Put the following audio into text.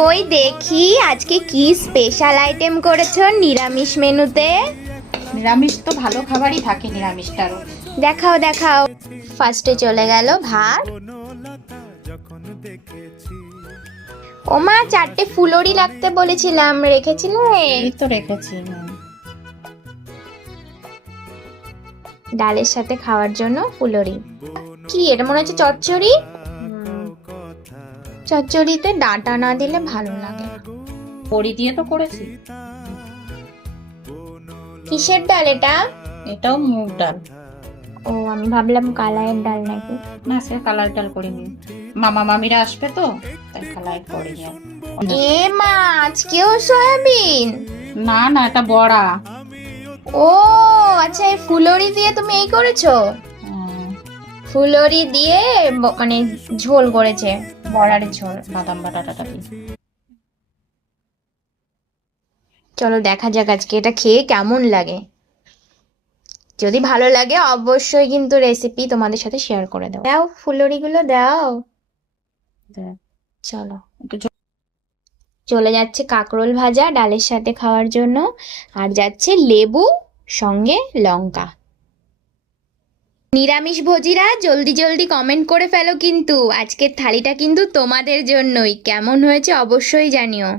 কই দেখি আজকে কি স্পেশাল আইটেম করেছো নিরামিষ মেনুতে? নিরামিষ তো ভালো খাবারই থাকে নিরামিষটারও। দেখাও দেখাও। ফার্স্টে চলে গেল ভাত। ওমা, 4টে ফুলরি লাগতে বলেছিলাম, রেখেছিলে? এই তো রেখেছি। ডালের সাথে খাওয়ার জন্য ফুলরি। কি এটা মনে হচ্ছে চচ্চড়ি? চচ্চড়িতে ডাঁটা না দিলে ভালো লাগে। বড়ি দিয়ে তো করেছি। কিসের ডাল এটা? এটাও মুগ ডাল। ও, আমি ভাবলাম কালাইয়ের ডাল নাকি। না, সে কালার ডাল করিনি, মামা মামিরা আসবে তো তাই কালার করিনি। এ মা, আজকেও সয়াবিন? না না, এটা বড়া। ও আচ্ছা, এই ফুলরি দিয়ে তুমি এই করেছো? ফুলরি দিয়ে মানে ঝোল করেছে, বড়ার ঝোল। বাদাম বাটাটা দিয়ে। চলো দেখা যাক আজকে এটা খেয়ে কেমন লাগে। যদি ভালো লাগে অবশ্যই কিন্তু রেসিপি তোমাদের সাথে শেয়ার করে দাও। দাও ফুলরিগুলো দাও। চলো, চলে যাচ্ছে কাঁকরোল ভাজা ডালের সাথে খাওয়ার জন্য, আর যাচ্ছে লেবু সঙ্গে লঙ্কা। নিরামিষ ভোজীরা জলদি জলদি কমেন্ট করে ফেলো কিন্তু, আজকের থালিটা কিন্তু তোমাদের জন্যই। কেমন হয়েছে অবশ্যই জানিও।